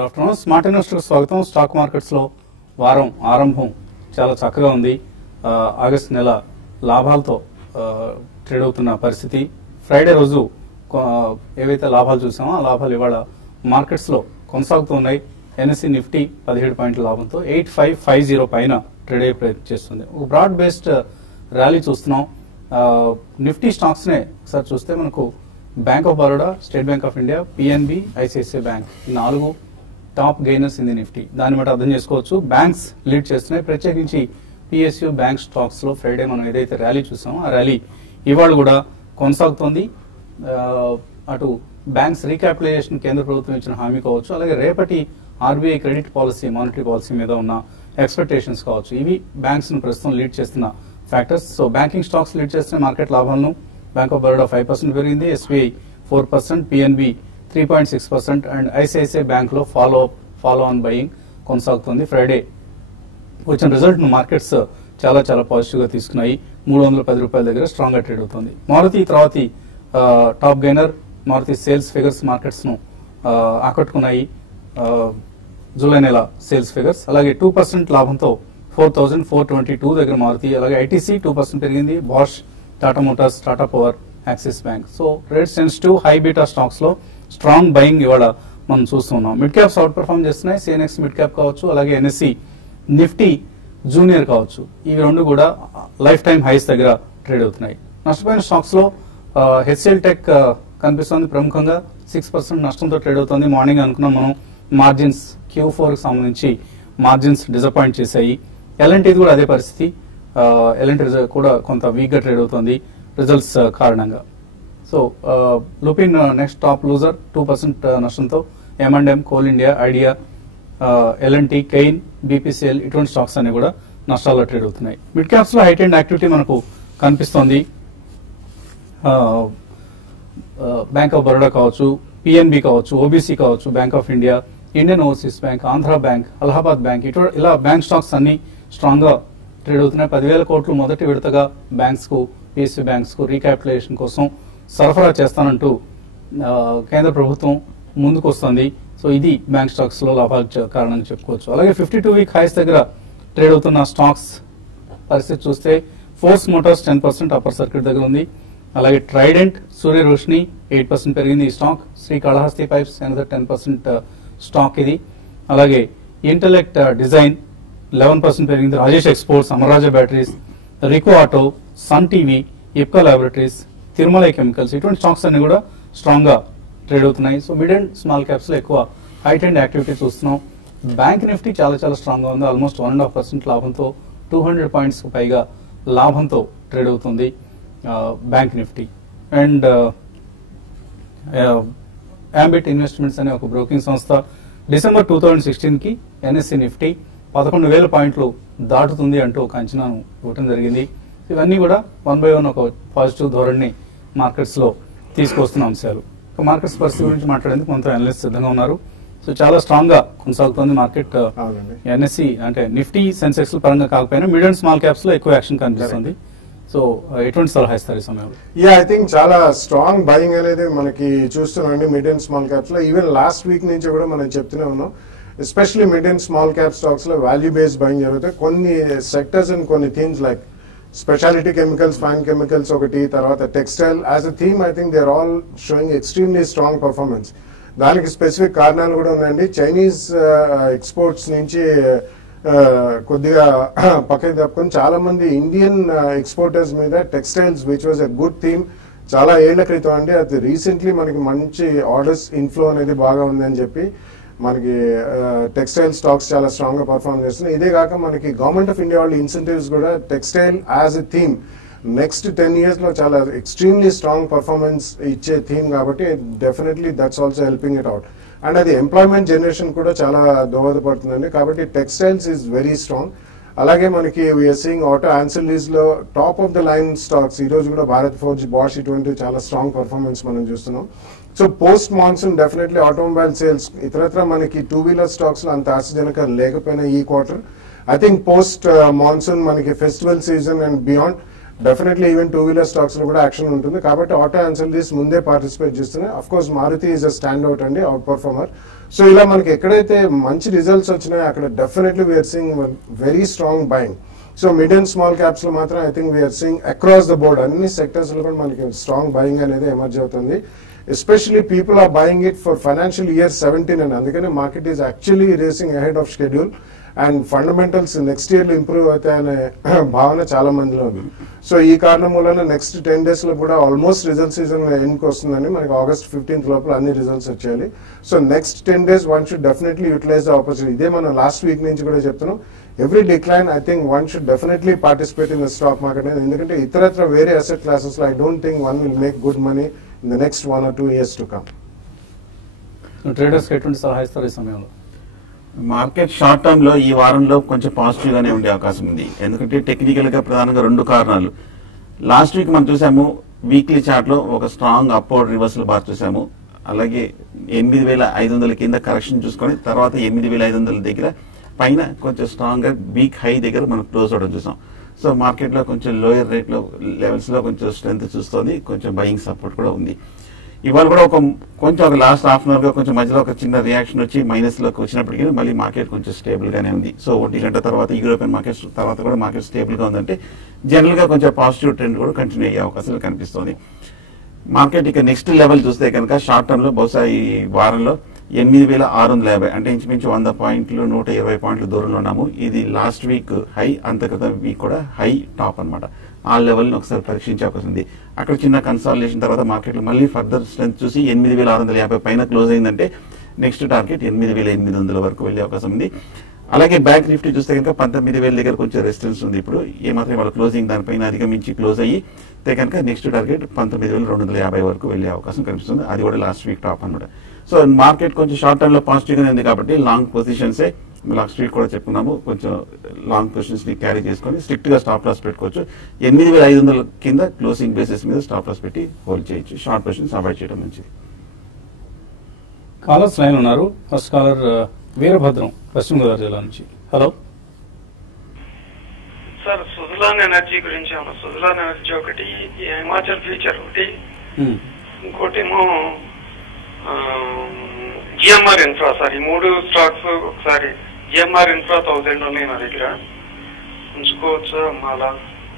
Good afternoon. Smart investor స్వాగతం. Stock markets లో వారం ఆరంభం చాలా చక్కగా ఉంది. ఆగస్టు నెల లాభాలతో ట్రేడ్ అవుతున్న పరిస్థితి. ఫ్రైడే రోజు ఏవైతే లాభాలు చూసామో ఆ లాభాలు ఇవాళ మార్కెట్స్ లో కొనసాగుతూ ఉన్నాయి. ఎన్ఎస్సి నిఫ్టీ 17 పాయింట్ల లాభంతో 8550 పైన ట్రేడ్ అయ్యే ప్రయత్నం చేస్తుంది. ఒక బ్రాడ్ బేస్డ్ ర్యాలీ చూస్తున్నాం. నిఫ్టీ స్టాక్స్ నే ఒకసారి చూస్తే మనకు bank of Baroda, state bank of India, PNB, ICICI bank ఈ 4 top gainers in the Nifty. దాన్ని బట్టి అర్థం చేసుకోవచ్చు బ్యాంక్స్ లీడ్ చేస్తున్నాయి. ప్రత్యేకించి పిఎస్యు బ్యాంక్ స్టాక్స్ లో ఫ్రైడే మనం ఏదైతే ర్యాలీ చూసామో ఆ ర్యాలీ ఇవాళ కూడా కొనసాగుతోంది. అటు బ్యాంక్స్ రీక్యాపిటలైజేషన్ కేంద్ర ప్రభుత్వం ఇచ్చిన హామీ కావచ్చు, అలాగే రేపటి RBI credit policy, monetary policy మీద ఉన్న ఎక్స్పెక్టేషన్స్ కావచ్చు, ఇవి బ్యాంక్స్ ను ప్రస్తుతం లీడ్ చేస్తున్న factors. So banking stocks lead చేస్తున్న మార్కెట్ లాభాలను బ్యాంక్ ఆఫ్ బరోడా 5% పెరిగింది, SBI 4%, PNB 3.6% and ICICI bank లో ఫాలో ఆన్ బయింగ్ కొనసాగుతుంది. ఫ్రైడే వచ్చిన రిజల్ట్ ను మార్కెట్స్ చాలా చాలా పాజిటివ్ గా తీసుకున్నాయి. 310 రూపాయల దగ్గర స్ట్రాంగ్ గా ట్రేడ్ అవుతుంది. మారుతి తర్వాత top gainer. Maruti sales figures markets ను ఆకట్టుకున్నాయి. జూలై నెల సేల్స్ ఫిగర్స్ అలాగే 2% లాభంతో 4422 దగ్గర మారుతి. అలాగే ఐటీసీ 2% పెరిగింది. Bosch, Tata motors, Tata power, Axis bank. So rate sensitive high beta stocks లో స్ట్రాంగ్ బయింగ్ ఇవాళ మనం చూస్తున్నాం. మిడ్ క్యాప్స్ అవుట్ పర్ఫార్మ్ చేస్తున్నాయి. సిఎన్ఎక్స్ మిడ్ క్యాప్ కావచ్చు, అలాగే ఎన్ఎస్సి నిఫ్టీ జూనియర్ కావచ్చు, ఇవి రెండు కూడా లైఫ్ టైమ్ హైస్ దగ్గర ట్రేడ్ అవుతున్నాయి. నష్టపోయిన స్టాక్స్ లో హెచ్సిఎల్ టెక్ కనిపిస్తుంది. ప్రముఖంగా 6% నష్టంతో ట్రేడ్ అవుతుంది. మార్నింగ్ అనుకున్నాం మనం మార్జిన్స్ Q4 కి సంబంధించి మార్జిన్స్ డిసప్పాయింట్ చేశాయి. ఎల్ఎన్టీ కూడా అదే పరిస్థితి. ఎల్ఎన్టీ కూడా కొంత వీక్ గా ట్రేడ్ అవుతుంది రిజల్ట్స్ కారణంగా. So Lupin next top loser 2% నష్టంతో. M&M, Coal India, Idea, LNT, Cairn, BPCL ఇటువంటి స్టాక్స్ అన్ని కూడా నష్టాల్లో ట్రేడ్ అవుతున్నాయి. మిడ్ క్యాప్స్ లో హైట్ అండ్ యాక్టివిటీ మనకు కనిపిస్తోంది. బ్యాంక్ ఆఫ్ బరోడా కావచ్చు, పిఎన్బి కావచ్చు, ఓబీసీ కావచ్చు, bank of India, Indian overseas bank, Andhra bank, Allahabad bank, ఇలా బ్యాంక్ స్టాక్స్ అన్ని స్ట్రాంగ్ గా ట్రేడ్ అవుతున్నాయి. 10,000 కోట్లు మొదటి విడతగా బ్యాంక్స్ కు, పిఎస్యూ బ్యాంక్స్ కు రీక్యాపిటలైజేషన్ కోసం సరఫరా చేస్తానంటూ కేంద్ర ప్రభుత్వం ముందుకు వస్తుంది. సో ఇది బ్యాంక్ స్టాక్స్ లో లాభాల కారణంగా చెప్పుకోవచ్చు. అలాగే 52 వీక్ హైస్ దగ్గర ట్రేడ్ అవుతున్న స్టాక్స్ పరిస్థితి చూస్తే ఫోర్స్ మోటార్స్ 10% అప్పర్ సర్క్యూట్ దగ్గర ఉంది. అలాగే ట్రైడెంట్, సూర్య రోషిని 8% పెరిగింది ఈ స్టాక్. శ్రీకాళహస్తి పైప్స్ 10% స్టాక్ ఇది. అలాగే ఇంటెలెక్ట్ డిజైన్ 11% పెరిగింది. Rajesh exports, Amara Raja batteries, Rico auto, Sun TV, Ipca laboratories, Tirumalai chemicals ఇటువంటి స్టాక్స్ అన్ని కూడా స్ట్రాంగ్ గా ట్రేడ్ అవుతున్నాయి. So mid and small caps లో ఎక్కువ హైట్ అండ్ యాక్టివిటీ చూస్తున్నాం. బ్యాంక్ నిఫ్టీ చాలా చాలా స్ట్రాంగ్ గా ఉంది. ఆల్మోస్ట్ 1.5% లాభంతో 200 పాయింట్స్ పైగా లాభంతో ట్రేడ్ అవుతుంది bank Nifty. And ambit investments అనే ఒక బ్రోకింగ్ సంస్థ డిసెంబర్ 2016 కి ఎన్ఎస్సి నిఫ్టీ 11,000 పాయింట్లు దాటుతుంది అంటూ ఒక అంచనాను ఇవ్వడం జరిగింది. ఇవన్నీ కూడా 1 by 1 ఒక పాజిటివ్ ధోరణిని మార్కెట్స్ లో తీసుకొస్తున్న అంశాలు. మార్కెట్స్ పరిస్థితి గురించి మాట్లాడేందుకు కొంత అనలిస్ట్ సిద్ధంగా ఉన్నారు. సో చాలా స్ట్రాంగ్ గా కొనసాగుతుంది మార్కెట్. ఎన్ఎస్సి అంటే నిఫ్టీ, సెన్సెక్స్ పరంగా కాకపోయినా మిడ్ అండ్ స్మాల్ క్యాప్స్ లో ఎక్కువ యాక్షన్ కనిపిస్తుంది. సో ఎటువంటి సలహా ఇస్తారు ఈ సమయంలో? ఐ థింక్ చాలా స్ట్రాంగ్ బయింగ్ అనేది మనకి చూస్తున్నామండి మిడ్ అండ్ స్మాల్ క్యాప్స్ లో. ఈవెన్ లాస్ట్ వీక్ నుంచి కూడా మనం చెప్తూనే ఉన్నాం, especially mid and small cap stocks లో వాల్యూ బేస్డ్ బయింగ్ జరుగుతాయి. కొన్ని సెక్టర్స్ అండ్ కొన్ని themes like speciality chemicals, fine chemicals ఒకటి, తర్వాత textile as a theme I think they are all showing extremely strong performance. దానికి స్పెసిఫిక్ కారణాలు కూడా ఉన్నాయండి. చైనీస్ ఎక్స్పోర్ట్స్ నుంచి కొద్దిగా పక్కకి తప్పుకొని చాలా మంది ఇండియన్ ఎక్స్పోర్టర్స్ మీద textiles which was a good theme చాలా ఏళ్ల క్రితం అండి. అది రీసెంట్లీ మనకి మంచి ఆర్డర్స్ ఇన్ఫ్లో అనేది బాగా ఉందని చెప్పి మనకి టెక్స్టైల్ స్టాక్స్ చాలా స్ట్రాంగ్ గా పర్ఫార్మ్ చేస్తున్నాయి. ఇదే కాక మనకి గవర్నమెంట్ ఆఫ్ ఇండియా వాళ్ళ ఇన్సెంటివ్స్ కూడా textile as a theme next 10 years లో చాలా ఎక్స్ట్రీమ్లీ స్ట్రాంగ్ పర్ఫార్మెన్స్ ఇచ్చే థీమ్ కాబట్టి definitely that's also helping it out. And అది ఎంప్లాయ్మెంట్ జనరేషన్ కూడా చాలా దోహదపడుతుందండి. కాబట్టి టెక్స్టైల్స్ ఈజ్ వెరీ స్ట్రాంగ్. అలాగే మనకి వీఆర్ సీయింగ్ ఆటో యాన్సిలరీస్ లో top of the line stocks ఈ రోజు కూడా భారత్ ఫోర్జ్, బాష్ ఇటువంటి చాలా స్ట్రాంగ్ పర్ఫార్మెన్స్ మనం చూస్తున్నాం. So post monsoon definitely automobile sales ఇతరత్ర మనకి 2-wheeler స్టాక్స్ లో అంత ఆశాజనక లేకపోయినా ఈ quarter I think post monsoon మనకి festival season and beyond definitely even 2-wheeler stocks లో కూడా యాక్షన్ ఉంటుంది. కాబట్టి ఆటో యాన్సిలరీస్ ముందే పార్టిసిపేట్ చేస్తున్నాయి. Of course Maruti is a stand out అండి, అవుట్ పర్ఫార్మర్. సో ఇలా మనకి ఎక్కడైతే మంచి రిజల్ట్స్ వచ్చినాయో అక్కడ definitely we are seeing very strong buying. So mid and small caps లో మాత్రం I think we're seeing across the board అన్ని సెక్టర్స్ లో కూడా మనకి స్ట్రాంగ్ బయింగ్ అనేది ఎమర్జ్ అవుతుంది. Especially people are buying it for financial year 17 అని. అందుకని market is actually racing ahead of schedule and fundamentals next year లో ఇంప్రూవ్ అవుతాయనే భావన చాలా మందిలో ఉంది. సో ఈ కారణం వలన నెక్స్ట్ 10 days లో కూడా ఆల్మోస్ట్ రిజల్ట్ సీజన్ ఎండ్కి వస్తుందని, మనకి August 15th లోపల అన్ని రిజల్ట్స్ వచ్చేయాలి. So next 10 days one should definitely utilize the opportunity. ఇదే మనం లాస్ట్ వీక్ నుంచి కూడా చెప్తున్నాం. Every decline I think one should definitely participate in the stock market. ఎందుకంటే ఇతరత్ర వేరే అసెట్ క్లాసెస్ లో I don't think one will make good money in the next 1 or 2 years to come. Traders ఎటువంటి సలహా ఇస్తారు ఈ సమయంలో? మార్కెట్ షార్ట్ టర్మ్ లో ఈ వారంలో కొంచెం పాజిటివ్ గానే ఉండే అవకాశం ఉంది. ఎందుకంటే టెక్నికల్ గా ప్రధానంగా 2 కారణాలు. లాస్ట్ వీక్ మనం చూసాము వీక్లీ చార్ట్ లో ఒక స్ట్రాంగ్ అప్వర్డ్ రివర్సల్ బార్ చూసాము. అలాగే 8,500 కింద కరెక్షన్ చూసుకొని తర్వాత 8,500 దగ్గర పైన కొంచెం స్ట్రాంగ్ గా వీక్ హై దగ్గర మనం క్లోజ్ అవడం చూసాం. సో మార్కెట్ లో కొంచెం లోయర్ రేట్ లో లెవెల్స్ లో కొంచెం స్ట్రెంత్ చూస్తుంది, కొంచెం బయింగ్ సపోర్ట్ కూడా ఉంది. ఇవాళ కూడా కొంచెం ఒక లాస్ట్ హాఫ్ అన్ అవర్ గా కొంచెం మధ్యలో ఒక చిన్న రియాక్షన్ వచ్చి మైనస్ లోకి వచ్చినప్పటికీ మళ్ళీ మార్కెట్ కొంచెం స్టేబుల్ గానే ఉంది. సో 1 గంట తర్వాత యూరోపియన్ మార్కెట్స్ తర్వాత కూడా మార్కెట్ స్టేబుల్ గా ఉందంటే జనరల్ గా కొంచెం పాజిటివ్ ట్రెండ్ కూడా కంటిన్యూ అయ్యే అవకాశాలు కనిపిస్తుంది. మార్కెట్ ఇక నెక్స్ట్ లెవెల్ చూస్తే కనుక షార్ట్ టర్మ్ లో బహుశా ఈ వారంలో 8,650 అంటే ఇంచుమించు 100 పాయింట్లు 120 పాయింట్లు దూరంలో ఉన్నాము. ఇది లాస్ట్ వీక్ హై, అంతక్రితం వీక్ కూడా హై టాప్ అన్నమాట. ఆ లెవెల్ని ఒకసారి పరీక్షించే అవకాశం ఉంది. అక్కడ చిన్న కన్సాలిడేషన్ తర్వాత మార్కెట్లో మళ్ళీ ఫర్దర్ స్ట్రెంత్ చూసి 8,650 పైన క్లోజ్ అయిందంటే నెక్స్ట్ టార్గెట్ 8,800 వరకు వెళ్ళే అవకాశం ఉంది. అలాగే బ్యాంక్ నిఫ్టీ చూస్తే కనుక 19,000 దగ్గర కొంచెం రెసిస్టెన్స్ ఉంది. ఇప్పుడు ఏమాత్రం వాళ్ళ క్లోజింగ్ దానిపైన అధిగమించి క్లోజ్ అయ్యి కనుక నెక్స్ట్ టార్గెట్ 19,250 వరకు వెళ్ళే అవకాశం కనిపిస్తుంది. అది కూడా లాస్ట్ వీక్ టాప్ అన్నమాట. సో మార్కెట్ కొంచెం షార్ట్ టర్మ్ లో పాజిటివ్ గానే ఉంది కాబట్టి లాంగ్ పొజిషన్సే లాస్ట్ వీక్ కూడా చెప్పుకున్నాము, కొంచెం లాంగ్ పొజిషన్స్ ని క్యారీ చేసుకొని స్ట్రిక్ట్ గా స్టాప్ లాస్ పెట్టుకోవచ్చు. 8,500 కింద క్లోజింగ్ బేసిస్ మీద స్టాప్ లాస్ పెట్టి హోల్డ్ చేయొచ్చు. షార్ట్ పొజిషన్స్ అవాయిడ్ చేయడం మంచిది. కాలర్స్ లైన్ ఉన్నారు. ఫస్ట్ కాలర్ వీరభద్రం, పశ్చిమ గోదావరి జిల్లా నుంచి. హలో సార్, సుజలాన్ ఎనర్జీ గురించి ఏమన్నా? సుజలాన్ ఎనర్జీ ఒకటి, హిమాచల్ ఫ్యూచర్ ఒకటి, ఇంకోటేమో జిఎంఆర్ ఇన్ఫ్రా. సార్ ఈ 3 స్టాక్స్ ఒకసారి జిఎంఆర్ ఇన్ఫ్రా 1000 ఉన్నాయి నా దగ్గర, ఉంచుకోవచ్చా అలా?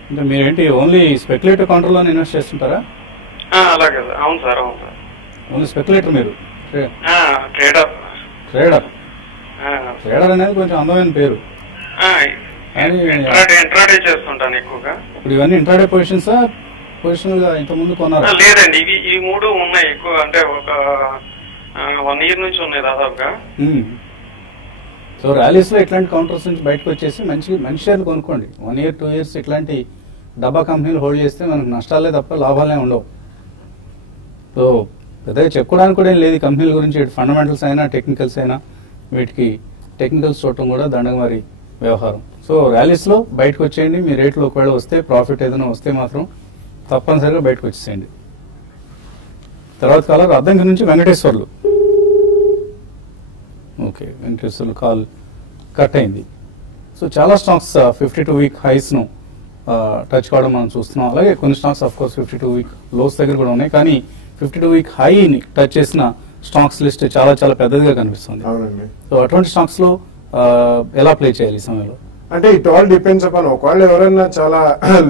అంటే మీరేంటి ఓన్లీ స్పెక్యులేటివ్ కౌంటర్ లో ఇన్వెస్ట్ చేస్తుంటారా? అలాగే సార్. అవును సార్, అవును సార్. ఓన్లీ స్పెక్యులేటర్ మీరు? ట్రేడర్. ట్రేడర్ ట్రేడర్ అనేది కొంచెం అందమైన పేరు. ఇంట్రాడే చేస్తుంటాను ఎక్కువగా. ఇప్పుడు ఇవన్నీ ఇంట్రాడే పొజిషన్సా? పొజిషన్ గా ఇంత ముందు కొన్నారా? లేదండి, ఇవి 3 ఉన్నాయి ఎక్కువ, అంటే ఒక 1 year నుంచి ఉన్నాయి దాదాపుగా. సో ర్యాలీస్ లో ఇట్లాంటి కౌంటర్స్ నుంచి బయటకు వచ్చేసి మంచి షేర్లు కొనుక్కోండి. 1 year 2 years ఇట్లాంటి డబ్బా కంపెనీలు హోల్డ్ చేస్తే మనకు నష్టాలే తప్ప లాభాలే ఉండవు. సో పెద్దగా చెప్పుకోవడానికి కూడా ఏం లేదు కంపెనీల గురించి. ఫండమెంటల్స్ అయినా టెక్నికల్స్ అయినా వీటికి టెక్నికల్స్ చూడటం కూడా దండగమారి వ్యవహారం. సో ర్యాలీస్ లో బయటకు వచ్చేయండి. మీ రేట్లు ఒకవేళ వస్తే, ప్రాఫిట్ ఏదైనా వస్తే మాత్రం తప్పనిసరిగా బయటకు వచ్చేసేయండి. తర్వాత కాలర్ అద్దంకి నుంచి Venkateswarlu. Okay, Venkateswarlu call cut అయింది. సో చాలా స్టాక్స్ 52-week హైస్ ను టచ్ కావడం మనం చూస్తున్నాం. అలాగే కొన్ని stocks of course 52-week lows దగ్గర కూడా ఉన్నాయి. కానీ 52-week హైని టచ్ చేసిన స్టాక్స్ లిస్ట్ చాలా చాలా పెద్దదిగా కనిపిస్తుంది. సో అటువంటి స్టాక్స్ లో ఎలా ప్లే చేయాలి ఈ సమయంలో? అంటే ఇట్ ఆల్ డిపెండ్స్ అపాన్. ఒకవేళ ఎవరైనా చాలా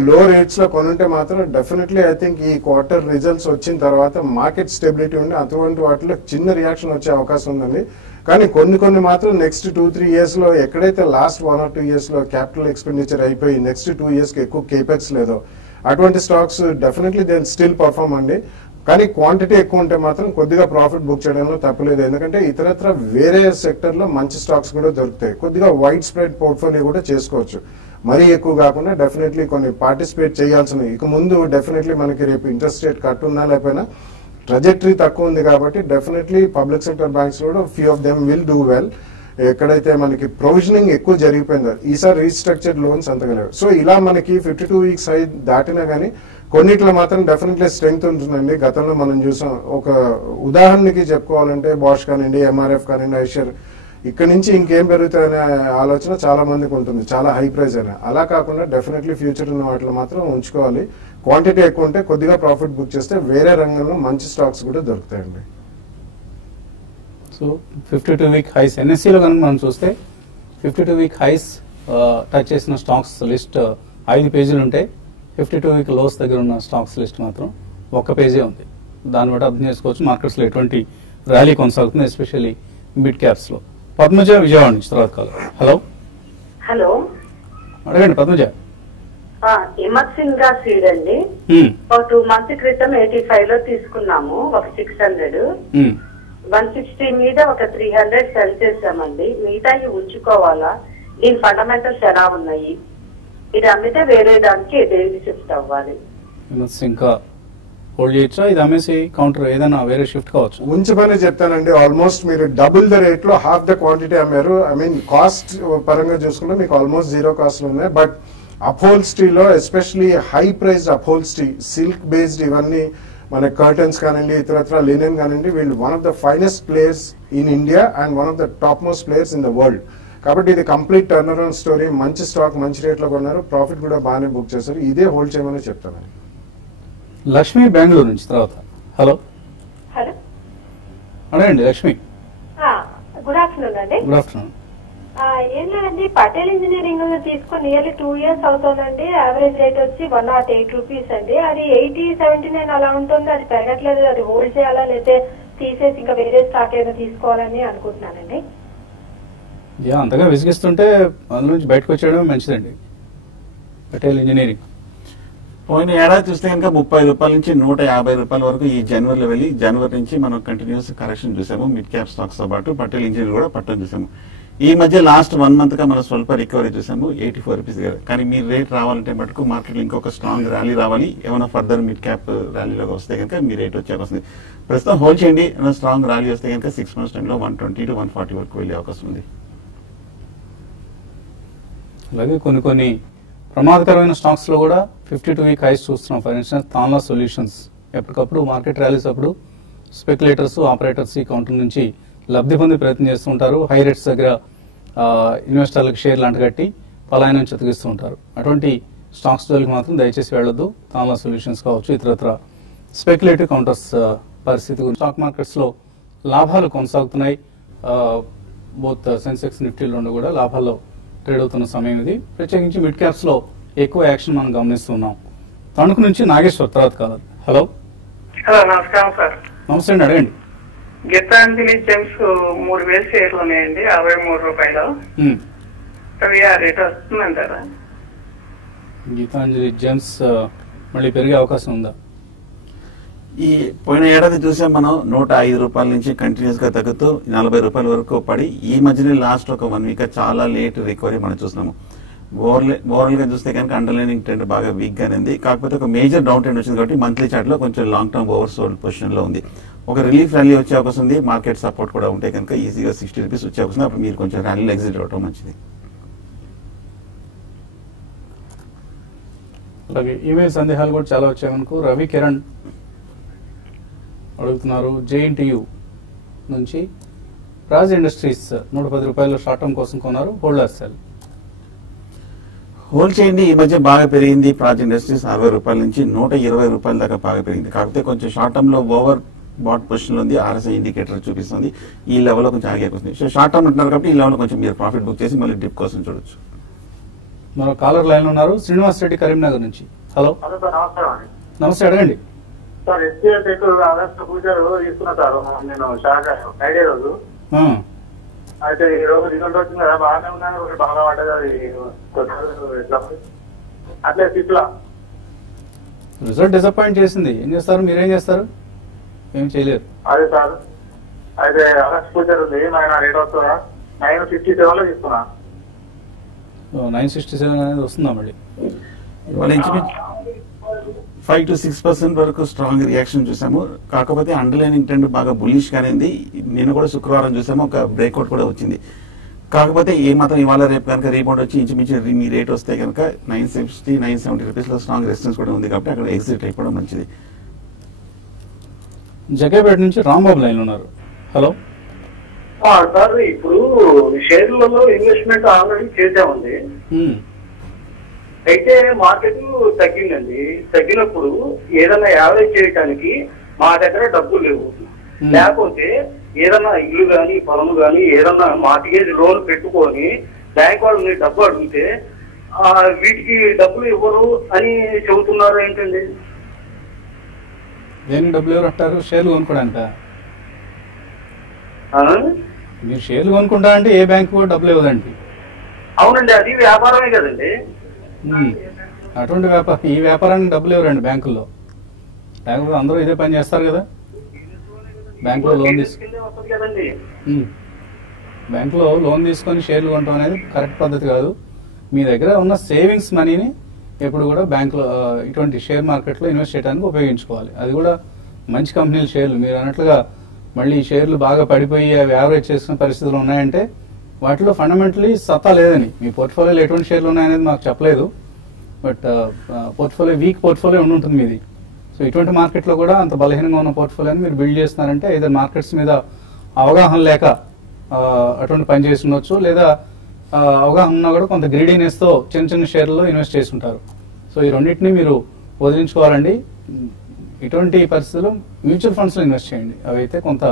లో రేట్స్ లో కొనుంటే మాత్రం డెఫినెట్లీ ఐ థింక్ ఈ క్వార్టర్ రిజల్ట్స్ వచ్చిన తర్వాత మార్కెట్ స్టెబిలిటీ ఉండి అటువంటి వాటిలో చిన్న రియాక్షన్ వచ్చే అవకాశం ఉందండి. కానీ కొన్ని మాత్రం నెక్స్ట్ 2-3 years లో ఎక్కడైతే లాస్ట్ 1 or 2 years లో క్యాపిటల్ ఎక్స్పెండిచర్ అయిపోయి నెక్స్ట్ 2 years కి ఎక్కువ కేపెక్స్ లేదో అటువంటి stocks definitely they still perform అండి. కానీ క్వాంటిటీ ఎక్కువ ఉంటే మాత్రం కొద్దిగా ప్రాఫిట్ బుక్ చేయడంలో తప్పలేదు. ఎందుకంటే ఇతరత్ర వేరే సెక్టర్ లో మంచి స్టాక్స్ కూడా దొరుకుతాయి. కొద్దిగా వైడ్ స్ప్రెడ్ పోర్ట్ఫోలియో కూడా చేసుకోవచ్చు. మరీ ఎక్కువ కాకుండా డెఫినెట్లీ కొన్ని పార్టిసిపేట్ చేయాల్సినవి. ఇక ముందు డెఫినెట్లీ మనకి రేపు ఇంట్రెస్ట్ రేట్ కట్ ఉన్నా లేకపోయినా ట్రజెక్టరీ తక్కువ ఉంది కాబట్టి డెఫినెట్లీ పబ్లిక్ సెక్టర్ బ్యాంక్స్ కూడా few of them will do well. ఎక్కడైతే మనకి ప్రొవిజనింగ్ ఎక్కువ జరిగిపోయిందో ఈసారి రీస్ట్రక్చర్డ్ లోన్స్ అంతగా లేవు. సో ఇలా మనకి 52 weeks హై దాటినా కానీ కొన్నిట్లో మాత్రం డెఫినెట్లీ స్ట్రెంగ్త్ ఉంటుందండి. గతంలో మనం చూసాం. ఒక ఉదాహరణకి చెప్పుకోవాలంటే బాష్ కానివ్వండి, ఎంఆర్ఎఫ్ కానివ్వండి, ఐషర్ ఇక్కడ నుంచి ఇంకేం పెరుగుతాయనే ఆలోచన చాలా మందికి ఉంటుంది, చాలా హై ప్రైస్ అయినా. అలా కాకుండా డెఫినెట్లీ ఫ్యూచర్ ఉన్న వాటిలో మాత్రం ఉంచుకోవాలి. క్వాంటిటీ ఎక్కువ ఉంటే కొద్దిగా ప్రాఫిట్ బుక్ చేస్తే వేరే రంగంలో మంచి స్టాక్స్ కూడా దొరుకుతాయండి. సో 52 వీక్ హైస్ ఎన్ఎస్సీలో కనుక మనం చూస్తే 52 వీక్ హైస్ టచ్ చేసిన స్టాక్స్ లిస్ట్ 5 పేజీలు ఉంటే 52 వీక్ లోస్ దగ్గర ఉన్న స్టాక్స్ లిస్ట్ మాత్రం 1 పేజీ ఉంది. దాన్ని బట్టి అర్థం చేసుకోవచ్చు మార్కెట్స్లో ఎటువంటి ర్యాలీ కొనసాగుతుంది, ఎస్పెషల్లీ మిడ్ క్యాప్స్ లో. పద్మజ విజయవాడ నుంచి తర్వాత కాల్. హలో హలో, అడగండి పద్మజ. ఎమర్సింగా సీడ్ అండి. ఒక 2 months క్రితం 85 లో తీసుకున్నాము, ఒక 600, 160 మీద ఒక 300 సెల్ చేసామండి. మిగతా ఉంచుకోవాలా? దీని ఫండమెంటల్స్ ఎలా ఉన్నాయి? ఇది అమ్మితే వేరే దానికి దేనికి షిఫ్ట్ అవ్వాలి? ఇంకా హోల్డ్ చేయొచ్చా? ఇది అమ్మేసి కౌంటర్ ఏదైనా వేరే షిఫ్ట్ కావచ్చు? ఉంచమని చెప్తానండి. ఆల్మోస్ట్ మీరు డబుల్ ద రేట్ లో హాఫ్ ద క్వాంటిటీ అమ్మారు. ఐ మీన్ కాస్ట్ పరంగా చూసుకుంటే మీకు ఆల్మోస్ట్ 0 కాస్ట్ ఉన్నాయి. బట్ అప్హోల్స్ట్రీలో especially high price upholstery, silk based, ఇవన్నీ మన కర్టన్స్ కానివ్వండి, ఇతరత్ర లినెన్ కానివ్వండి, వీళ్ళు one of the finest players in India and one of the top most players in the world. కాబట్టి ఇది కంప్లీట్ టర్న్ అరౌండ్ స్టోరీ. మంచి స్టాక్, మంచి రేట్లో కొన్నారు, ప్రాఫిట్ కూడా బాగానే బుక్ చేశారు. ఇదే హోల్డ్ చేయమని చెప్తాను. లక్ష్మి బెంగళూరు నుంచి తర్వాత. హలో హలో, అడగండి లక్ష్మి. గుడ్ ఆఫ్టర్నూన్ అండి. Good afternoon. ఏం లేదండి, పటేల్ ఇంజనీరింగ్ తీసుకుని నియర్లీ 2 years అవుతుందండి. యావరేజ్ రేట్ వచ్చి 108 రూపీస్ అండి. అది 80-79 అలా ఉంటుంది. అది పెరగట్లేదు. అది హోల్డ్ చేయాలా లేకపోతే తీసేసి ఇంకా వేరే స్టాక్ ఏదైనా తీసుకోవాలని అనుకుంటున్నానండి. అంతగా విసిగిస్తుంటే అందులో నుంచి బయటకు వచ్చేయడం మంచిదండి. పటేల్ ఇంజనీరింగ్ పోయిన ఏడాది చూస్తే కనుక 30 రూపాయల నుంచి 150 రూపాయల వరకు ఈ జనవరిలో వెళ్ళి జనవరి నుంచి మనం కంటిన్యూస్ కరెక్షన్ చూసాము. మిడ్ క్యాప్ స్టాక్స్ తో పాటు పటేల్ ఇంజనీరింగ్ కూడా పట్టడం చూసాము. ఈ మధ్య లాస్ట్ 1 month గా మనం స్వల్ప రికవరీ చూసాము 84 రూపీస్ దగ్గర. కానీ మీ రేట్ రావాలంటే మటుకు మార్కెట్ లో ఇంకొక స్ట్రాంగ్ ర్యాలీ రావాలి. ఏమైనా ఫర్దర్ మిడ్ క్యాప్ ర్యాలీలోకి వస్తే కనుక మీ రేట్ వచ్చే వస్తుంది. ప్రస్తుతం హోల్డ్ చేయండి. ఏమైనా స్ట్రాంగ్ ర్యాలీ వస్తే కనుక 6 months టైంలో 120 to 140 వరకు వెళ్ళే అవకాశం ఉంది. అలాగే కొన్ని ప్రమాదకరమైన స్టాక్స్ లో కూడా 52 వీక్ హైస్ చూస్తున్నాం. ఫర్ ఇన్స్టెన్స్ తాన్లా సొల్యూషన్స్ ఎప్పటికప్పుడు మార్కెట్ ర్యాలీస్ అప్పుడు స్పెక్యులేటర్స్, ఆపరేటర్స్ ఈ కౌంటర్ నుంచి లబ్ధి పొంది ప్రయత్నం చేస్తుంటారు. హై రేట్స్ దగ్గర ఇన్వెస్టర్లకు షేర్లు అంటగట్టి పలాయనం చతికిస్తూ ఉంటారు. అటువంటి స్టాక్స్ జోలికి మాత్రం దయచేసి వెళ్ళొద్దు. తాన్లా సొల్యూషన్స్ కావచ్చు, ఇతరత్ర స్పెక్యులేటివ్ కౌంటర్స్ పరిస్థితి గురించి. స్టాక్ మార్కెట్స్ లో లాభాలు కొనసాగుతున్నాయి. బోత్ సెన్సెక్స్, నిఫ్టీలో కూడా లాభాల్లో ట్రేడ్ అవుతున్న సమయం ఇది. ప్రత్యేకించి మిడ్ క్యాప్స్ లో ఎక్కువ యాక్షన్ మనం గమనిస్తున్నాం. తణుకు నుంచి నాగేశ్వర్ తర్వాత కాదు. హలో. హలో, నమస్కారం సార్. నమస్తే అండి, అడగండి. గీతాంజలి జెమ్స్ 3000 షేర్లు ఉన్నాయండి, 63 రూపాయలు. అవి ఆ రేట్ వస్తుందంటారా? గీతాంజలి జెమ్స్ మళ్ళీ పెరిగే అవకాశం ఉందా? ఈ పోయిన ఏడాది చూసాం మనం 105 రూపాయల నుంచి కంటిన్యూస్ గా తగ్గుతూ 40 రూపాయల వరకు పడి ఈ మధ్యనే లాస్ట్ ఒక 1 week చాలా లేట్ రికవరీ మనం చూస్తున్నాము. ఓవరాల్ గా చూస్తే కనుక అండర్లైనింగ్ ట్రెండ్ బాగా వీక్ గానే ఉంది. కాకపోతే ఒక మేజర్ డౌన్ ట్రెండ్ వచ్చింది కాబట్టి మంత్లీ చార్ట్ లో కొంచెం long term over sold position లో ఉంది. ఒక రిలీఫ్ ర్యాలీ వచ్చే అవకాశం ఉంది. మార్కెట్ సపోర్ట్ కూడా ఉంటే కనుక ఈజీగా 60 రూపీస్ వచ్చే అవకాశం. అప్పుడు మీరు కొంచెం ర్యాలీలో ఎగ్జిట్ అవడం మంచిది. అలాగే ఈమెయిల్ సందేహాలు కూడా చాలా వచ్చాయి మనకు. రవి కిరణ్ అడుగుతున్నారు, JNTU నుంచి రాజ్ ఇండస్ట్రీస్ 110 రూపాయలు షార్ట్ టర్మ్ కోసం కొన్నారు, హోల్డర్ సెల్. హోల్డ్ చేయండి. ఈ మధ్య బాగా పెరిగింది. ప్రాజ్ ఇండస్ట్రీస్ 60 రూపాయల నుంచి 120 రూపాయల దాకా బాగా పెరిగింది. కాకపోతే కొంచెం షార్ట్ టర్మ్ లో ఓవర్ బాట్ పొజిషన్ లో ఉంది. RSI ఇండికేటర్ చూపిస్తుంది. ఈ లెవెల్ లో కొంచెం ఆగే వస్తుంది. సో షార్ట్ టర్మ్ అంటున్నారు కాబట్టి ఈ లెవెల్ కొంచెం మీరు ప్రాఫిట్ బుక్ చేసి మళ్ళీ డిప్ కోసం చూడొచ్చు. మరో కాలర్ లైన్ ఉన్నారు, శ్రీనివాస్ రెడ్డి కరీంనగర్ నుంచి. హలో. నమస్తే, అడగండి. సార్, SBI ఆగస్టు పూజారు తీసుకున్నా సార్ నేను ఫ్రైడే రోజు. అయితే ఈ రోజు రిజల్ట్ వచ్చింది కదా, బాగానే ఉన్నాను, బాగా పడ్డది. అట్లే ఇట్లా రిజల్ట్ డిసప్పాయింట్ చేసింది. ఏం చేస్తారు, మీరేం చేస్తారు? ఏం చేయలేరు. అదే సార్, అయితే ఆగస్టు పూజారు ఉంది, ఆయన రేట్ వస్తుందా? 957 లో తీసుకున్నా. 967 అనేది వస్తుందా మళ్ళీ? ఇవాళ ఇంచుమించు 5 to 6% వరకు స్ట్రాంగ్ రియాక్షన్ చూసాము. కాకపోతే అండర్లైనింగ్ ట్రెండ్ బాగా బులిష్ గానే ఉంది. నేను కూడా శుక్రవారం చూసాము, ఒక బ్రేక్అవుట్ కూడా వచ్చింది. కాకపోతే ఏ మాత్రం ఇవాళ రేపు కనుక రీబౌండ్ వచ్చి ఇంచుమించు మీ రేట్ వస్తే కనుక 960-970 రూపీస్ లో స్ట్రాంగ్ రెసిస్టెన్స్ కూడా ఉంది. కాబట్టి అక్కడ ఎగ్జిట్ అయిపోవడం మంచిది. జగేపేట నుంచి రాంబాబు లైన్ ఉన్నారు. హలో. సార్ ఇప్పుడు షేర్లలో ఇన్వెస్ట్మెంట్ ఆల్రెడీ చేసామండి. అయితే మార్కెట్ తగ్గిందండి. తగ్గినప్పుడు ఏదైనా యావరేజ్ చేయడానికి మా దగ్గర డబ్బులు లేవు. లేకపోతే ఏదన్నా ఇల్లు గాని పొలము గాని ఏదన్నా మార్టిగేజ్ లోన్ పెట్టుకొని బ్యాంక్ వాళ్ళని డబ్బు అడిగితే వీటికి డబ్బులు ఇవ్వరు అని చెబుతున్నారు ఏంటండి? దేనికి డబ్బులు ఎవరు అంటారు? షేర్లు కొనుక్కోడానిక? మీరు షేర్లు కొనుక్కుంటా అంటే ఏ బ్యాంకు కూడా డబ్బులు ఇవ్వదండి. అవునండి, అది వ్యాపారమే కదండి. అటువంటి వ్యాపారం, ఈ వ్యాపారానికి డబ్బులు ఇవ్వరండి బ్యాంకుల్లో. లేకపోతే అందరూ ఇదే పని చేస్తారు కదా. బ్యాంకులో లోన్ తీసుకొని షేర్లు కొనడం అనేది కరెక్ట్ పద్ధతి కాదు. మీ దగ్గర ఉన్న సేవింగ్స్ మనీని ఎప్పుడు కూడా బ్యాంకులో ఇటువంటి షేర్ మార్కెట్లో ఇన్వెస్ట్ చేయడానికి ఉపయోగించుకోవాలి. అది కూడా మంచి కంపెనీల షేర్లు. మీరు అన్నట్లుగా మళ్ళీ షేర్లు బాగా పడిపోయి అవి యావరేజ్ చేసుకునే పరిస్థితులు ఉన్నాయంటే వాటిలో ఫండమెంటలీ సత్తా లేదని. మీ పోర్ట్ఫోలియోలో ఎటువంటి షేర్లు ఉన్నాయనేది మాకు చెప్పలేదు, బట్ పోర్ట్ఫోలియో వీక్ పోర్ట్ఫోలియో ఉంటుంది మీది. సో ఇటువంటి మార్కెట్లో కూడా అంత బలహీనంగా ఉన్న పోర్ట్ఫోలియోని మీరు బిల్డ్ చేస్తున్నారంటే ఏదైనా మార్కెట్స్ మీద అవగాహన లేక అటువంటి పని చేసి ఉండొచ్చు, లేదా అవగాహన ఉన్నా కూడా కొంత గ్రీడీనెస్తో చిన్న చిన్న షేర్లలో ఇన్వెస్ట్ చేసి ఉంటారు. సో ఈ రెండింటినీ మీరు వదిలించుకోవాలండి. ఇటువంటి పరిస్థితుల్లో మ్యూచువల్ ఫండ్స్లో ఇన్వెస్ట్ చేయండి. అవి అయితే కొంత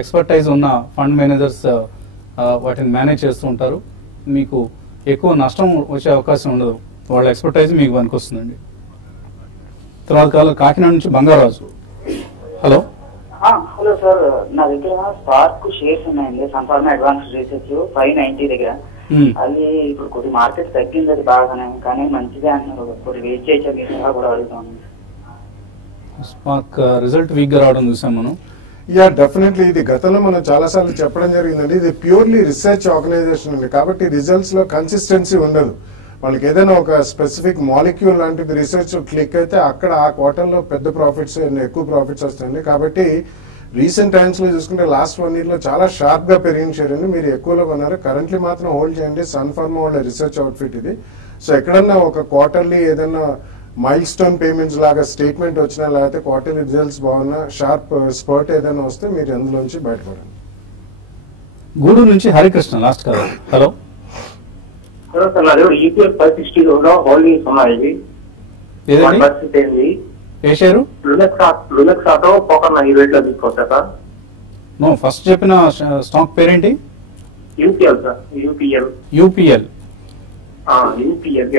ఎక్స్పర్టైజ్ ఉన్న ఫండ్ మేనేజర్స్ వాటిని మేనేజ్ చేస్తూ ఉంటారు. మీకు ఎక్కువ నష్టం వచ్చే అవకాశం ఉండదు. వాళ్ళ ఎక్స్పర్టైజ్ మీకు పనికొస్తుందండి. తర్వాత కాకినాడ నుంచి బంగారాజు. హలో. హలో సార్, నా దగ్గర స్పార్క్ షేర్స్ ఉన్నాయండి. సన్ఫార్మా అడ్వాన్స్ రీసెర్చ్ 590 దగ్గర. అది ఇప్పుడు కొద్ది మార్కెట్ తగ్గింది, అది బాగానే, కానీ మంచిదే అంటున్నారు. కొద్ది వెయిట్ చేయొచ్చా కూడా అడుగుతాను. స్పార్క్ రిజల్ట్ వీక్ గా రావడం చూసాం మనం. యా, డెఫినెట్లీ ఇది గతంలో మనం చాలా సార్లు చెప్పడం జరిగిందండి. ఇది ప్యూర్లీ రీసెర్చ్ ఆర్గనైజేషన్ అండి, కాబట్టి రిజల్ట్స్ లో కన్సిస్టెన్సీ ఉండదు. వాళ్ళకి ఏదైనా ఒక స్పెసిఫిక్ మాలిక్యూల్ లాంటిది రీసెర్చ్ క్లిక్ అయితే అక్కడ ఆ క్వార్టర్లో పెద్ద ప్రాఫిట్స్, ఎక్కువ ప్రాఫిట్స్ వస్తాయండి. కాబట్టి రీసెంట్ టైమ్స్ లో చూసుకుంటే లాస్ట్ 1 year లో చాలా షార్ప్ గా పెరిగిన షేర్ అండి. మీరు ఎక్కువలో కొన్నారు, కరెంట్లీ మాత్రం హోల్డ్ చేయండి. సన్ఫార్మా వాళ్ళ రీసెర్చ్ అవుట్ఫిట్ ఇది. సో ఎక్కడన్నా ఒక క్వార్టర్లీ ఏదైనా మైల్ స్టోన్ పేమెంట్స్ లాగా స్టేట్మెంట్ వచ్చినా, లేకపోతే క్వార్టర్లీ రిజల్ట్స్ బాగున్నా, షార్ప్ స్పర్ట్ ఏదైనా వస్తే మీరు అందులోంచి బయటపడండి. గూడూరు నుంచి హరికృష్ణ లాస్ట్ కదా. హలో. హలో సార్, నాది ఈపీఎఫ్ 560 హోల్డింగ్స్ ఉన్నాయి. పరిస్థితి ఏంది? ఏ షేరు? లునెక్స్ ఆటో పోకర్ ఈ రేట్ లో తీసుకోవచ్చా సార్? నో, ఫస్ట్ చెప్పిన స్టాక్ పేరేంటి? UPL sir. UPL. UPL. UPL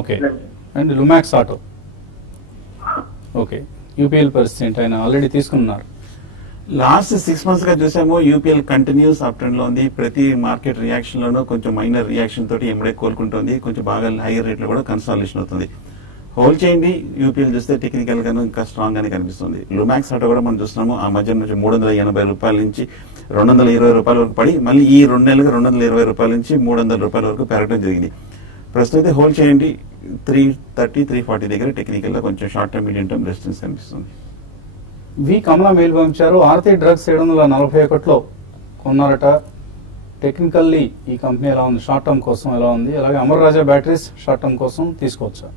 okay. And Lumax auto. Okay. UPL పరిస్థితి ఏంటి? ఆయన ఆల్రెడీ తీసుకున్నారు. లాస్ట్ 6 months గా చూసాము యూపీఎల్ కంటిన్యూస్ అప్ ట్రెండ్ లో ఉంది. ప్రతి మార్కెట్ రియాక్షన్ లోనూ కొంచెం మైనర్ రియాక్షన్ తోటి ఎమ్మడే కోలుకుంటుంది. కొంచెం బాగా హైయర్ రేట్ లో కూడా కన్సాలిడేషన్ అవుతుంది. హోల్డ్ చేయండి. యూపీఎల్ చూస్తే టెక్నికల్ గాను ఇంకా స్ట్రాంగ్ గానే కనిపిస్తుంది. లుమాక్స్ ఆటో కూడా మనం చూస్తున్నాము ఆ మధ్య నుంచి 380 రూపాయల నుంచి 220 రూపాయల వరకు పడి మళ్ళీ ఈ 2 నెలలుగా 220 రూపాయల నుంచి 300 రూపాయల వరకు పెరగడం జరిగింది. ప్రస్తుతం అయితే హోల్డ్ చేయండి. 330, 340 దగ్గర టెక్నికల్ గా కొంచెం short term, medium term resistance కనిపిస్తుంది. వి కమలా మెయిల్ పంపించారు. ఆర్తి డ్రగ్స్ 741లో కొన్నారట. టెక్నికల్లీ ఈ కంపెనీ ఎలా ఉంది? షార్ట్ టర్మ్ కోసం ఎలా ఉంది? అలాగే Amar Raja batteries short term కోసం తీసుకోవచ్చా?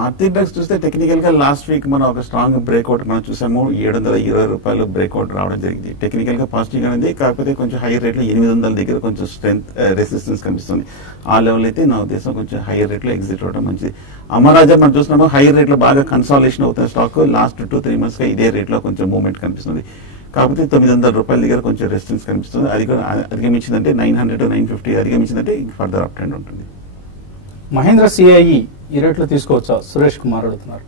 ఆర్తి డ్రగ్స్ చూస్తే టెక్నికల్ గా లాస్ట్ వీక్ మనం ఒక స్ట్రాంగ్ బ్రేక్అవుట్ మనం చూసాము. 720 రూపాయలు బ్రేక్అవుట్ రావడం జరిగింది. టెక్నికల్ గా పాజిటివ్ గా ఉంది, కాకపోతే కొంచెం హైయర్ రేట్ లో 800 దగ్గర కొంచెం స్ట్రెంత్ రెసిస్టెన్స్ కనిపిస్తుంది. ఆ లెవెల్ అయితే నా ఉద్దేశం కొంచెం హైయర్ రేట్ లో ఎగ్జిట్ అవడం మంచిది. అమరాజా మనం చూస్తున్నాము హైయర్ రేట్ లో బాగా కన్సాలిడేషన్ అవుతున్న స్టాక్. లాస్ట్ 2-3 months గా ఇదే రేట్ లో కొంచెం మూవ్మెంట్ కనిపిస్తుంది. కాకపోతే 900 రూపాయల దగ్గర కొంచెం రెసిస్టెన్స్ కనిపిస్తుంది. అది కూడా అధిగమించిందంటే 900 950 అధిగమించిందంటే ఫర్దర్ అప్ ట్రెండ్ ఉంటుంది. మహేంద్ర సిఐఈ ఈ రేట్లో తీసుకోవచ్చా? సురేష్ కుమార్ అడుగుతున్నారు.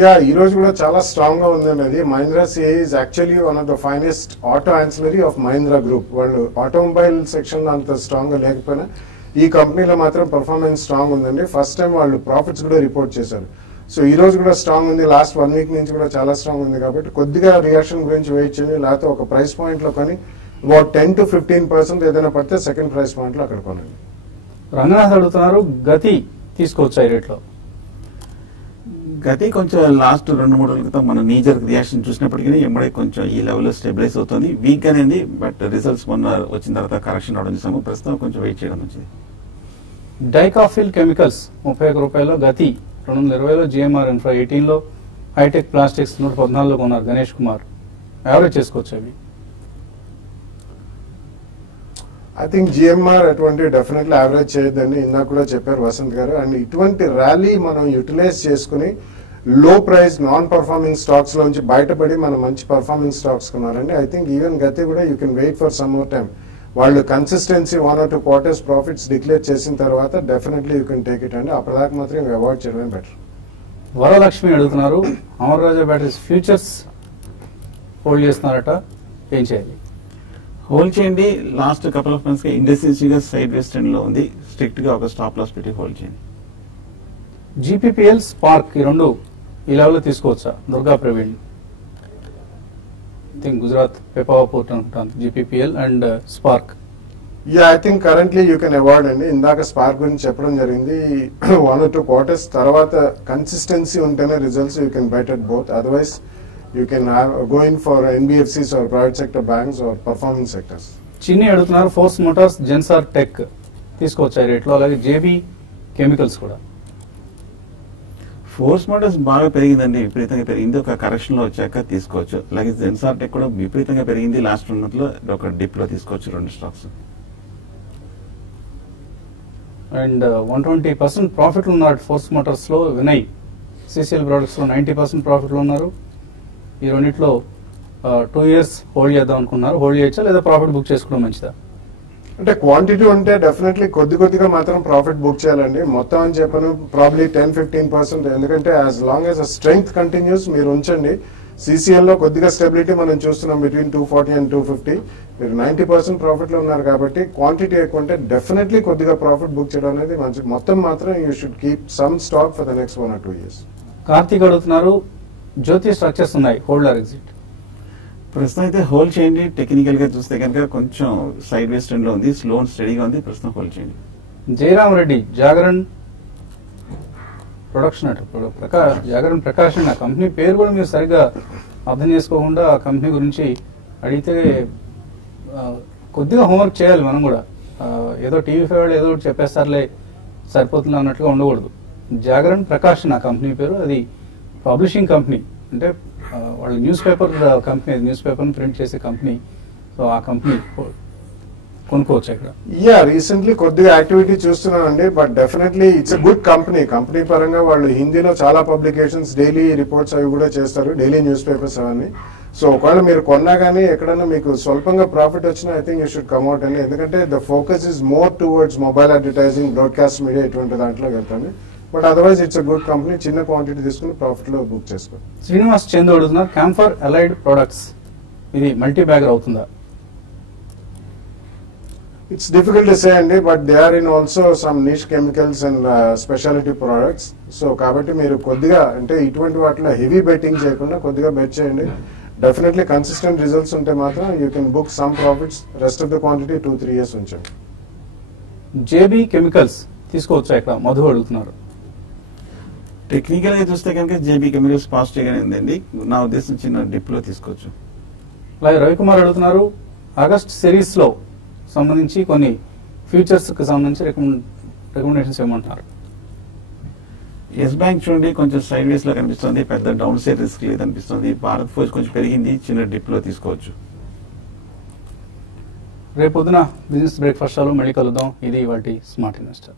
యా, ఈ రోజు కూడా చాలా స్ట్రాంగ్ గా ఉందండి. అది Mahindra CI is actually one of the finest auto ancillary of Mahindra group. వాళ్ళు ఆటోమొబైల్ సెక్షన్ లో అంత స్ట్రాంగ్ గా లేకపోయినా ఈ కంపెనీలో మాత్రం పర్ఫార్మెన్స్ స్ట్రాంగ్ ఉందండి. ఫస్ట్ టైం వాళ్ళు ప్రాఫిట్స్ కూడా రిపోర్ట్ చేశారు. సో ఈ రోజు కూడా స్ట్రాంగ్ ఉంది. లాస్ట్ 1 week నుంచి కూడా చాలా స్ట్రాంగ్ ఉంది. కాబట్టి కొద్దిగా రియాక్షన్ గురించి వెయిట్ చేయండి. లేకపోతే ఒక ప్రైస్ పాయింట్ లో కానీ అబౌట్ 10 to 15% ఏదైనా పడితే సెకండ్ ప్రైస్ పాయింట్ లో అక్కడ కొనండి. రంగనాథ్ అడుగుతున్నారు, గతి తీసుకోవచ్చా ఈ రేట్లో? గతి కొంచెం లాస్ట్ 2-3 రోజుల క్రితం మన నీజర్ రియాక్షన్ చూసినప్పటికీ ఎంబడే కొంచెం ఈ లెవెల్లో స్టెబిలైజ్ అవుతుంది. వీక్ అనేది, బట్ రిజల్ట్స్ మొన్న వచ్చిన తర్వాత కరెక్షన్ రావడం చూసాము. ప్రస్తుతం కొంచెం వెయిట్ చేయడం మంచిది. డైకాఫిల్ కెమికల్స్ 31 రూపాయలు. గతి 220లో, జిఎంఆర్ ఇన్ఫ్రా 18లో, హైటెక్ ప్లాస్టిక్స్ 114లో కొన్నారు గణేష్ కుమార్. యావరేజ్ చేసుకోవచ్చు అవి? ఐ థింక్ జిఎంఆర్ అటువంటి డెఫినెట్లీ యావరేజ్ చేయొద్దని ఇందాక కూడా చెప్పారు వసంత్ గారు. అండ్ ఇటువంటి ర్యాలీ మనం యూటిలైజ్ చేసుకుని లో ప్రైస్ నాన్ పర్ఫార్మింగ్ స్టాక్స్ లోంచి బయటపడి మనం మంచి పర్ఫార్మింగ్ స్టాక్స్ కొనాలండి. ఐ థింక్ ఈవెన్ గతి కూడా you can wait for some more time. వాళ్ళు consistency 1 or 2 quarters profits declare చేసిన తర్వాత definitely you can take it అండి. అప్పటిదాకా మాత్రం అవాయిడ్ చేయడమే బెటర్. వరలక్ష్మి అడుగుతున్నారు, Amar Raja batteries futures hold చేస్తున్నారట, ఏం చేయాలి? హోల్డ్ చేయండి. లాస్ట్ కపుల్ ఆఫ్ మంత్స్ గా ఇండస్ట్రీగా సైడ్ వేస్ ట్రెండ్ లో ఉంది. స్ట్రిక్ట్ గా ఒక స్టాప్ లాస్ పెట్టి హోల్డ్ చేయండి. జీపీపీఎల్, స్పార్క్ ఈ రెండు ఈ లెవెల్లో తీసుకోవచ్చా? దుర్గా ప్రవీణ్, థింక్ గుజరాత్ పెపావా పోర్ట్ అనుకుంటాను. GPPL and Spark. I think currently you can avoid అండి. ఇందాక స్పార్క్ గురించి చెప్పడం జరిగింది. 1 or 2 quarters తర్వాత కన్సిస్టెన్సీ ఉంటేనే results you can bite at both. Otherwise you can go in for NBFCs or private sector banks are performing sectors. Chinni అడుగుతున్నారు, force Motors, Zensar tech తీసుకోవచ్చా ఈ రేట్లో? అలాగే జేబీ కెమికల్స్ కూడా. ఫోర్స్ మోటార్స్ బాగా పెరిగిందండి, విపరీతంగా పెరిగింది. ఒక కరెక్షన్ లో వచ్చాక తీసుకోవచ్చు. అలాగే జెన్సార్ టెక్ కూడా విపరీతంగా పెరిగింది. లాస్ట్ 1 month లో ఒక డిప్ లో తీసుకోవచ్చు 2 స్టాక్స్. అండ్ 120% ప్రాఫిట్లు ఉన్నారు ఫోర్స్ మోటార్స్ లో. వినయ్ సిసిఎల్ ప్రొడక్ట్స్ లో 90% ప్రాఫిట్లు ఉన్నారు. ఈ రెండిట్లో 2 years హోల్డ్ చేద్దాం అనుకున్నారు. హోల్డ్ చేయొచ్చా లేదా ప్రాఫిట్ బుక్ చేసుకోవడం మంచిదా? అంటే క్వాంటిటీ ఉంటే డెఫినెట్లీ కొద్దిగా మాత్రం ప్రాఫిట్ బుక్ చేయాలండి. మొత్తం అని చెప్పను ప్రాబ్లీ 10-15%. ఎందుకంటే as long as strength continuous మీరు ఉంచండి. సిసిఎల్ లో కొద్దిగా స్టెబిలిటీ మనం చూస్తున్నాం బిట్వీన్ 240 and 250. మీరు 90% ప్రాఫిట్ లో ఉన్నారు కాబట్టి క్వాంటిటీ ఎక్కువ ఉంటే డెఫినెట్లీ కొద్దిగా ప్రాఫిట్ బుక్ చేయడం అనేది మంచిది. మొత్తం మాత్రం you should keep some stock for the next 1 or 2 years. Karthik అడుగుతున్నారు, జ్యోతి స్ట్రక్చర్స్ ఉన్నాయి, హోల్డ్ ఆర్ ఎగ్జిట్? ప్రస్తుతం అయితే హోల్డ్ చేయండి. టెక్నికల్ గా చూస్తే కనుక కొంచెం సైడ్ వేస్ ట్రెండ్ లో ఉంది, స్లో అండ్ స్టడీగా ఉంది. ప్రస్తుతం హోల్డ్ చేయండి. జయరామ్ రెడ్డి, జాగరణ్ ప్రొడక్షన్ అట, జాగరణ్ ప్రకాశన్. ఆ కంపెనీ పేరు కూడా మీరు సరిగ్గా అర్థం చేసుకోకుండా ఆ కంపెనీ గురించి అడిగితే కొద్దిగా హోంవర్క్ చేయాలి మనం కూడా. ఏదో టీవీ5 వాళ్ళు ఏదో చెప్పేస్తారులే సరిపోతుంది అన్నట్లుగా ఉండకూడదు. జాగరణ్ ప్రకాశన్ ఆ కంపెనీ పేరు. అది పబ్లిషింగ్ కంపెనీ, అంటే వాళ్ళు news paper company, news paper print చేసే కంపెనీ. సో ఆ కంపెనీ కొనుక్కోవచ్చు ఇక్కడ. రీసెంట్లీ కొద్దిగా యాక్టివిటీ చూస్తున్నానండి. But definitely it's a good company. Company పరంగా వాళ్ళు హిందీలో చాలా పబ్లికేషన్స్, డైలీ రిపోర్ట్స్ అవి కూడా చేస్తారు, డైలీ న్యూస్ పేపర్స్ అవన్నీ. సో ఒకవేళ మీరు కొన్నా కానీ ఎక్కడైనా మీకు స్వల్పంగా ప్రాఫిట్ వచ్చినా ఐ థింక్ యూ షుడ్ కమ్అట్ అండి. ఎందుకంటే the focus is more towards mobile advertising, broadcast media ఇటువంటి దాంట్లో వెళ్తాను. But otherwise it's a good company. చిన్న క్వాంటిటీ తీసుకుని ప్రాఫిట్ లో బుక్ చేసుకోండి. శ్రీనివాస్ చంద్ అడుగుతున్నారు, క్యాంఫర్ అలైడ్ ప్రొడక్ట్స్ ఇది మల్టీ బ్యాగర్ అవుతుందా? It's difficult to say అండి, but they are in also some niche chemicals and specialty products. So కాబట్టి మీరు కొద్దిగా అంటే ఇటువంటి వాటిలో హెవీ బెట్టింగ్ చేయకుండా కొద్దిగా బెట్ చేయండి. డెఫినెట్లీ కన్సిస్టెంట్ రిజల్ట్స్ ఉంటే మాత్రం you can book some profits. Rest of the quantity 2-3 years ఉంచండి. జేబీ కెమికల్స్ తీసుకోవచ్చా ఇక్కడ? మధు అడుగుతున్నారు. టెక్నికల్ గా చూస్తే కనుక జేబీ కెమికల్స్ పాజిటివ్ గానే ఉందండి. నా ఉద్దేశం చిన్న డిప్ లో తీసుకోవచ్చు. అలాగే రవికుమార్ అడుగుతున్నారు, ఆగస్ట్ సిరీస్ లో సంబంధించి కొన్ని ఫ్యూచర్స్ కి సంబంధించి రికమెండేషన్స్ ఏమంటున్నారు? ఎస్ బ్యాంక్ చూడండి కొంచెం సైడ్ వేస్ లో కనిపిస్తుంది, పెద్ద డౌన్ సైడ్ రిస్క్ లేదనిపిస్తుంది. భారత్ ఫోర్జ్ కొంచెం పెరిగింది, చిన్న డిప్ లో తీసుకోవచ్చు. రేపు పొద్దున బిజినెస్ బ్రేక్ఫాస్ట్ లో మళ్ళీ కలుద్దాం. ఇది వాటి స్మార్ట్ ఇన్వెస్టర్.